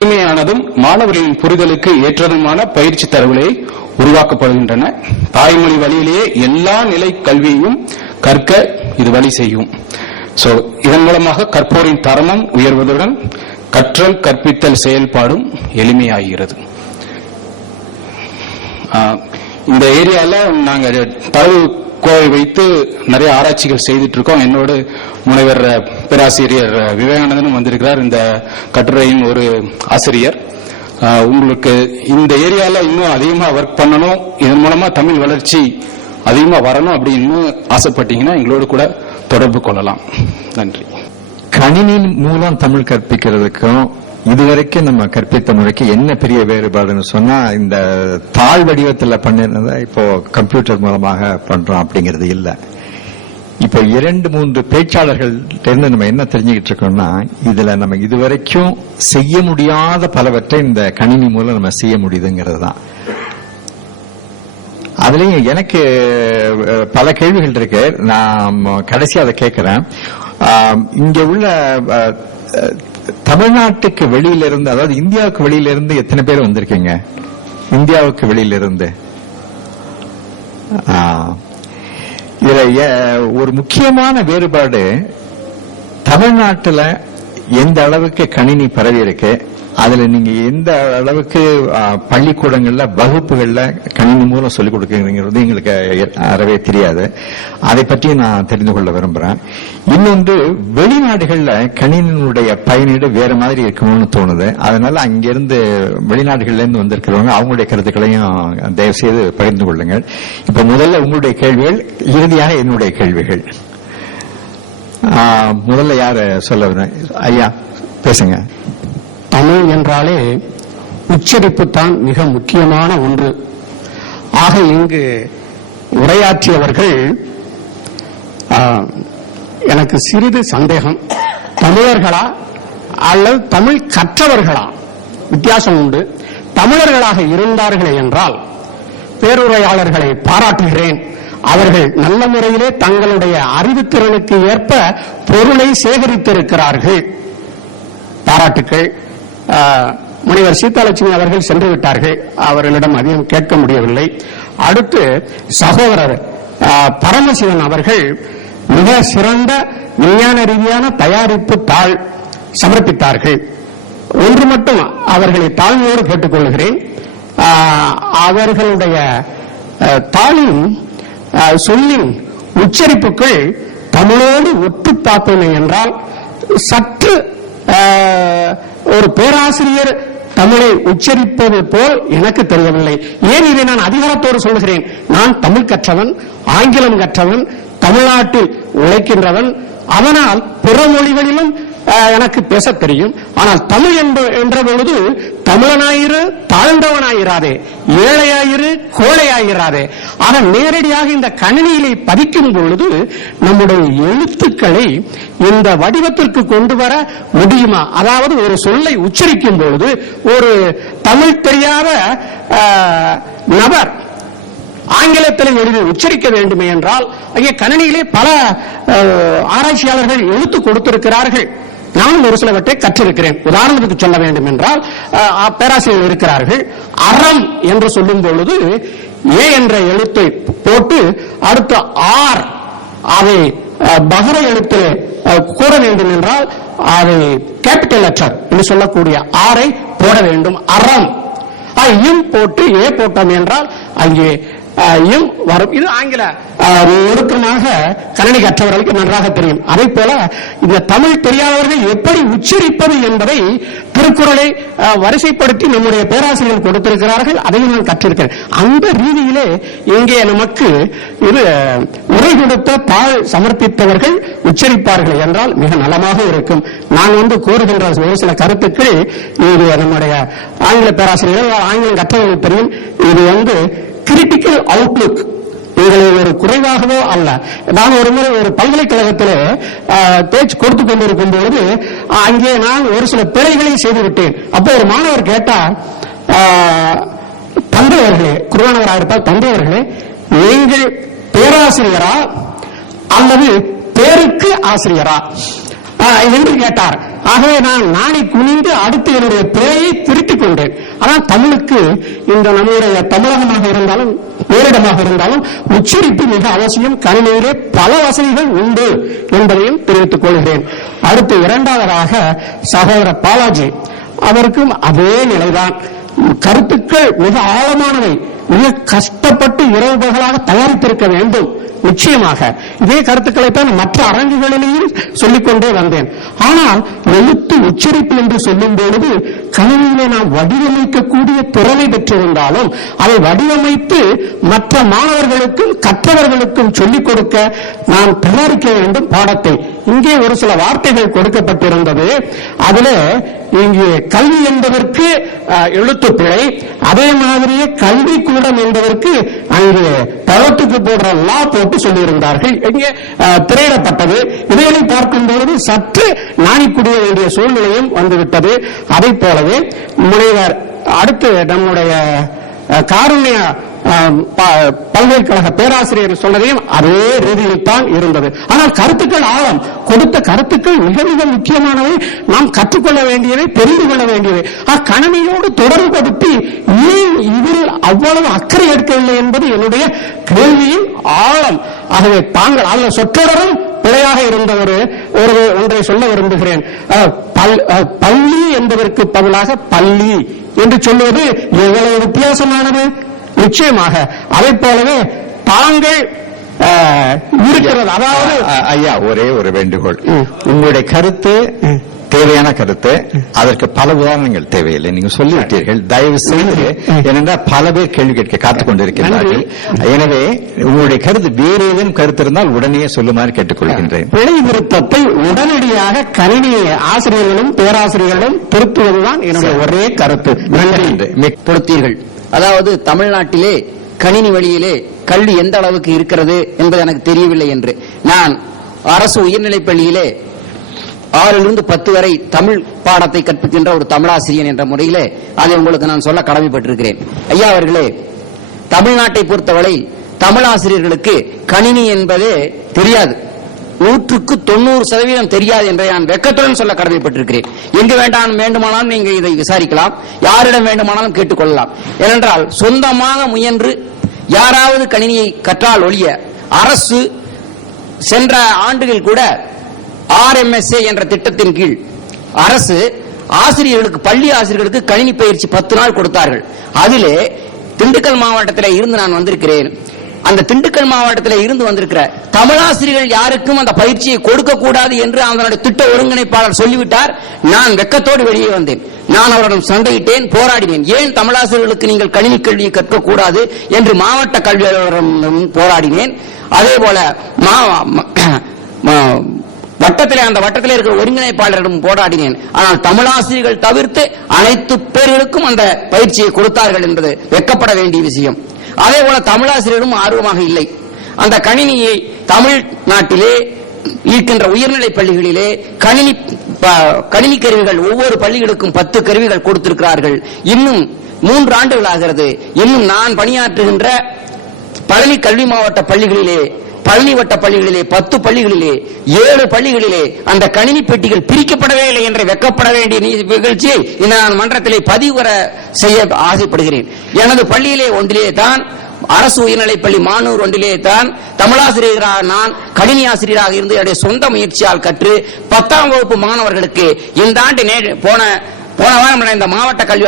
எளிமையானதும் மாணவர்களின் புரிதலுக்கு ஏற்றதுமான பயிற்சி தரவுகளை உருவாக்கப்படுகின்றன. தாய்மொழி வழியிலேயே எல்லா நிலை கல்வியையும் கற்க இது வழி செய்யும். சோ இதன் மூலமாக கற்போரின் தரமும் உயர்வதுடன் கற்றல் கற்பித்தல் செயல்பாடும் எளிமையாகிறது. ஆஹ், இந்த ஏரியால நாங்க தரவு கோவை வைத்து நிறைய ஆராய்ச்சிகள் செய்துட்டு இருக்கோம் என்னோடு முனைவர் பேராசிரியர் விவேகானந்தனும் வந்திருக்கிறார். இந்த கட்டுரையின் ஒரு ஆசிரியர். உங்களுக்கு இந்த ஏரியால இன்னும் அதிகமா ஒர்க் பண்ணணும். இதன் மூலமா தமிழ் வளர்ச்சி அதிகமா வரணும் அப்படின்னு ஆசைப்பட்டீங்கன்னா எங்களோடு கூட தொடர்பு கொள்ளலாம். நன்றி. கணினியின் மூலம் தமிழ் கற்பிக்கிறதுக்கும் இதுவரைக்கும் நம்ம கற்பித்த முறைக்கு என்ன பெரிய வேறுபாடுன்னு சொன்னா இந்த தாழ் வடிவத்தில் பண்ணிருந்ததை இப்போ கம்ப்யூட்டர் மூலமாக பண்றோம் அப்படிங்கிறது இல்லை. இப்போ இரண்டு மூன்று பேச்சாளர்கள் இருந்து நம்ம என்ன தெரிஞ்சுக்கிட்டு இருக்கோம்னா இதுல நம்ம இதுவரைக்கும் செய்ய முடியாத பலவற்றை இந்த கணினி மூலம் நம்ம செய்ய முடியுதுங்கிறது தான் அதுலயும் எனக்கு பல கேள்விகள் இருக்கு. நான் கடைசி அதை கேட்கிறேன் இங்க உள்ள தமிழ்நாட்டுக்கு வெளியில இருந்து அதாவது இந்தியாவுக்கு வெளியில இருந்து எத்தனை பேர் வந்திருக்கீங்க? இந்தியாவுக்கு வெளியில இருந்து இதுல ஒரு முக்கியமான வேறுபாடு தமிழ்நாட்டுல எந்த அளவுக்கு கணினி பரவி இருக்கு? அதுல நீங்க எந்த அளவுக்கு பள்ளிக்கூடங்கள்ல வகுப்புகள்ல கணினி மூலம் சொல்லிக் கொடுக்குறீங்கிறது எங்களுக்கு அறவே தெரியாது. அதை பற்றி நான் தெரிந்து கொள்ள விரும்புறேன். இன்னொன்று வெளிநாடுகள்ல கணினியினுடைய பயனீடு வேற மாதிரி இருக்கணும்னு தோணுது. அதனால அங்கிருந்து வெளிநாடுகள்ல இருந்து வந்திருக்கிறவங்க அவங்களுடைய கருத்துக்களையும் தயவு செய்து பகிர்ந்து கொள்ளுங்கள். இப்ப முதல்ல உங்களுடைய கேள்விகள் இறுதியாக என்னுடைய கேள்விகள். முதல்ல யார சொல்ல ஐயா பேசுங்க. தமிழ் என்றாலே உச்சரிப்பு தான் மிக முக்கியமான ஒன்று. ஆக இங்கு உரையாற்றியவர்கள் எனக்கு சிறிது சந்தேகம். தமிழர்களா அல்லது தமிழ் கற்றவர்களா? வித்தியாசம் உண்டு. தமிழர்களாக இருந்தார்களே என்றால் பேருரையாளர்களை பாராட்டுகிறேன். அவர்கள் நல்ல முறையிலே தங்களுடைய அறிவுத்திறனுக்கு ஏற்ப பொருளை சேகரித்திருக்கிறார்கள். பாராட்டுக்கள். முனைவர் சீதாலட்சுமி அவர்கள் சென்று விட்டார்கள். அவர்களிடம் அதிகம் கேட்க முடியவில்லை. அடுத்து சகோதரர் பரமசிவன் அவர்கள் மிக சிறந்த விஞ்ஞான ரீதியான தயாரிப்பு தாள் சமர்ப்பித்தார்கள். ஒன்று மட்டும் அவர்களை தாழ்மையோடு கேட்டுக்கொள்கிறேன். அவர்களுடைய தாளின் சொல்லின் உச்சரிப்புகள் தமிழோடு ஒத்து பார்த்தோமே என்றால் சற்று ஒரு பேராசிரியர் தமிழை உச்சரிப்பது போல் எனக்கு தெரியவில்லை. ஏன் இதை நான் அதிகாரத்தோடு சொல்கிறேன் நான் தமிழ் கற்றவன் ஆங்கிலம் கற்றவன் தமிழ்நாட்டில் உழைக்கின்றவன். அதனால் பிற மொழிகளிலும் எனக்கு பேசத் தெரியும். ஆனால் தமிழ் என்ற- என்ற பொழுது தமிழனாயிரு தாழ்ந்தவனாயிராதே. ஏழையாயிரு கோழையாயிராதே. ஆனால் நேரடியாக இந்த கணினியிலே பதிக்கும் பொழுது நம்முடைய எழுத்துக்களை இந்த வடிவத்திற்கு கொண்டு வர முடியுமா? அதாவது ஒரு சொல்லை உச்சரிக்கும் பொழுது ஒரு தமிழ் தெரியாத ஆஹ், நபர் ஆங்கிலத்தில் எழுதி உச்சரிக்க வேண்டுமே என்றால் அங்கே கணினியிலே பல ஆராய்ச்சியாளர்கள் எழுத்து கொடுத்திருக்கிறார்கள். நானும் ஒரு சிலவற்றை கற்றிருக்கிறேன். உதாரணத்துக்கு சொல்ல வேண்டும் என்றால் அஹ், பேராசிரியர் இருக்கிறார்கள். அறம் என்று சொல்லும் பொழுது ஏ என்ற எழுத்தை போட்டு அடுத்து ஆர் அதை அஹ், பகர எழுத்து அஹ், கூற வேண்டும் என்றால் அதை கேபிட்டல் லெட்டர் என்று சொல்லக்கூடிய ஆரை போட வேண்டும். அறம். இம் போட்டு ஏ போட்டோம் என்றால் அங்கே வரும். இது ஆங்கில ஆ, கணனி கற்றவர்களுக்கு நன்றாக தெரியும். அதே போல இந்த தமிழ் தெரியாதவர்கள் எப்படி உச்சரிப்பது என்பதை திருக்குறளை வரிசைப்படுத்தி நம்முடைய பேராசிரியர்கள் கொடுத்திருக்கிறார்கள் அதையும் நான் கற்றிருக்கிறேன். அந்த ரீதியிலே இங்கே நமக்கு இது உரை கொடுத்த தாழ் சமர்ப்பித்தவர்கள் உச்சரிப்பார்கள் என்றால் மிக நலமாக இருக்கும். நான் வந்து கூறுகின்ற ஒரு சில கருத்துக்கள் இது நம்முடைய ஆங்கில பேராசிரியர்கள் ஆங்கிலம் கற்றவர்கள் தெரியும். இது வந்து கிரிட்டிக்கல் அவுட்லுக் உங்களை ஒரு குறைவாகவோ அல்ல. நான் ஒரு முறை ஒரு பல்கலைக்கழகத்தில் பேச்சு கொடுத்து கொண்டிருக்கும் பொழுது அங்கே நான் ஒரு சில பிழைகளை செய்து விட்டேன். அப்போ ஒரு மாணவர் கேட்டார் தந்தையர்களே குருவானவராக இருப்பார் தந்தையர்களே நீங்கள் பேராசிரியரா அல்லது பேருக்கு ஆசிரியரா? என்று கேட்டார். ஆகவே நான் நாடி குனிந்து அடுத்து என்னுடைய பிழையை திருத்திக் கொண்டேன். ஆனால் தமிழுக்கு இந்த நம்முடைய தமிழகமாக இருந்தாலும் வேறிடமாக இருந்தாலும் உச்சரிப்பு மிக அவசியம். கணினியிலே பல வசதிகள் உண்டு என்பதையும் தெரிவித்துக் கொள்கிறேன். அடுத்து இரண்டாவதாக சகோதரர் பாலாஜி. அவருக்கும் அதே நிலைதான். கருத்துக்கள் மிக ஆழமானவை. மிக கஷ்டப்பட்டு இரவு பகலாக தயாரித்திருக்க வேண்டும். நிச்சயமாக இதே கருத்துக்களை தான் மற்ற அரங்குகளிலேயும் சொல்லிக்கொண்டே வந்தேன். ஆனால் எழுத்து உச்சரிப்பு என்று சொல்லும் பொழுது கணினியிலே நாம் வடிவமைக்கக்கூடிய திறமை பெற்றிருந்தாலும் அதை வடிவமைத்து மற்ற மாணவர்களுக்கும் கற்றவர்களுக்கும் சொல்லிக் கொடுக்க நாம் தயாரிக்க வேண்டும் பாடத்தை. இங்கே ஒரு சில வார்த்தைகள் கொடுக்கப்பட்டிருந்தது. அதுல இங்கே கல்வி என்பதற்கு அஹ், அதே மாதிரியே கல்வி கூடம் என்பதற்கு அங்கு தளத்துக்கு போடுற லா போட்டு சொல்லியிருந்தார்கள். இங்கே திரையிடப்பட்டது. இதைகளை பார்க்கும் பொழுது சற்று நாணிக்குடிய வேண்டிய சூழ்நிலையும் வந்துவிட்டது. அதை போலவே முனைவர் அடுத்து நம்முடைய காருண்யா காருண்ய பல்கலைக்கழக பேராசிரியர் சொன்னதையும் அதே ரீதியில் தான் இருந்தது. ஆனால் கருத்துக்கள் ஆழம். கொடுத்த கருத்துக்கள் மிக மிக முக்கியமானவை. நாம் கற்றுக்கொள்ள வேண்டியவை தெரிந்து கொள்ள வேண்டியவை. அக்கணமையோடு தொடர்பு படுத்தி ஏன் இதில் அவ்வளவு அக்கறை எடுக்கவில்லை என்பது என்னுடைய கேள்வியின் ஆழம். ஆகவே தாங்கள் அல்ல சொற்றொடரும் பிழையாக இருந்த ஒரு ஒரு ஒன்றை சொல்ல விரும்புகிறேன். அஹ், பல்- அஹ், பள்ளி என்பதற்கு பதிலாக பள்ளி என்று சொல்வது எவ்வளவு வித்தியாசமானது? நிச்சயமாக அதை போலவே தாங்கள் இருக்கிறது. அதாவது ஐயா ஒரே ஒரு வேண்டுகோள். உங்களுடைய கருத்து தேவையான கருத்து அதற்கு பல உதாரணங்கள் தேவையில்லை. நீங்க சொல்லிவிட்டீர்கள். தயவு செய்து ஏனென்றால் பல பேர் கேள்வி கேட்க காத்துக் கொண்டிருக்கிறார்கள் எனவே உங்களுடைய கருத்து வேறு ஏதேனும் கருத்து இருந்தால் உடனே சொல்லுமாறு கேட்டுக்கொள்கின்றேன். பிழை திருத்தத்தை உடனடியாக கணினி ஆசிரியர்களும் பேராசிரியர்களும் திருத்துவதுதான் என்னுடைய ஒரே கருத்து. நன்றி. மிக்க கொடுத்தீர்கள் அதாவது தமிழ்நாட்டிலே கணினி வழியிலே கல்வி எந்த அளவுக்கு இருக்கிறது என்பது எனக்கு தெரியவில்லை என்று. நான் அரசு உயர்நிலைப் பள்ளியிலே ஆறிலிருந்து பத்து வரை தமிழ் பாடத்தை கற்பிக்கின்ற ஒரு தமிழாசிரியன் என்ற முறையிலே அதை உங்களுக்கு நான் சொல்ல கடமைப்பட்டிருக்கிறேன். ஐயா அவர்களே தமிழ்நாட்டை பொறுத்தவரை தமிழாசிரியர்களுக்கு கணினி என்பதே தெரியாது. நூற்றுக்கு தொண்ணூறு சதவீதம் தெரியாது என்று நான் வெக்கத்துடன் சொல்ல கடமைப்பட்டிருக்கிறேன். எங்கு வேண்டாம் வேண்டுமானாலும் நீங்க இதை விசாரிக்கலாம். யாரிடம் வேண்டுமானாலும் கேட்டுக்கொள்ளலாம். ஏனென்றால் சொந்தமாக முயன்று யாராவது கணினியை கற்றால் ஒழிய அரசு சென்ற ஆண்டுகள் கூட ஆர்எம்எஸ்ஏ என்ற திட்டத்தின் கீழ் அரசு ஆசிரியர்களுக்கு பள்ளி ஆசிரியர்களுக்கு கணினி பயிற்சி பத்து நாள் கொடுத்தார்கள். அதிலே திண்டுக்கல் மாவட்டத்தில் இருந்து நான் வந்திருக்கிறேன். அந்த திண்டுக்கல் மாவட்டத்தில் இருந்து வந்திருக்கிற தமிழாசிரியர்கள் யாருக்கும் அந்த பயிற்சியை கொடுக்க கூடாது என்று அதனுடைய திட்ட ஒருங்கிணைப்பாளர் சொல்லிவிட்டார். நான் வெக்கத்தோடு வெளியே வந்தேன். நான் அவரிடம் சண்டையிட்டேன் போராடினேன். ஏன் தமிழாசிரியர்களுக்கு நீங்கள் கணினி கல்வியை கற்கக்கூடாது என்று மாவட்ட கல்வி அலுவலரிடம் போராடினேன். அதே போல மா- வட்டத்திலே அந்த வட்டத்திலே இருக்கிற ஒருங்கிணைப்பாளரிடம் போராடினேன். ஆனால் தமிழாசிரியர்கள் தவிர்த்து அனைத்து பேர்களுக்கும் அந்த பயிற்சியை கொடுத்தார்கள் என்பது வெக்கப்பட வேண்டிய விஷயம். அதே போல தமிழாசிரியரும் ஆர்வமாக இல்லை. அந்த கணினியை தமிழ்நாட்டிலே இருக்கின்ற உயர்நிலை பள்ளிகளிலே கணினி ப- கணினி கருவிகள் ஒவ்வொரு பள்ளிகளுக்கும் பத்து கருவிகள் கொடுத்திருக்கிறார்கள். இன்னும் மூன்று ஆண்டுகள் ஆகிறது. இன்னும் நான் பணியாற்றுகின்ற பழனி கல்வி மாவட்ட பள்ளிகளிலே பழனி வட்ட பள்ளிகளிலே பத்து பள்ளிகளிலே ஏழு பள்ளிகளிலே அந்த கணினி பெட்டிகள் பிரிக்கப்படவே இல்லை என்று வெக்கப்பட வேண்டிய நிகழ்ச்சியை இந்த நான் மன்றத்திலே பதிவு செய்ய ஆசைப்படுகிறேன். எனது பள்ளியிலே ஒன்றிலே தான் அரசு உயர்நிலைப்பள்ளி மானூர் ஒன்றிலே தான் தமிழாசிரியராக நான் கணினி ஆசிரியராக இருந்து என்னுடைய சொந்த முயற்சியால் கற்று பத்தாம் வகுப்பு மாணவர்களுக்கு இந்த ஆண்டு போன போன வாரம் நடந்த மாவட்ட கல்வி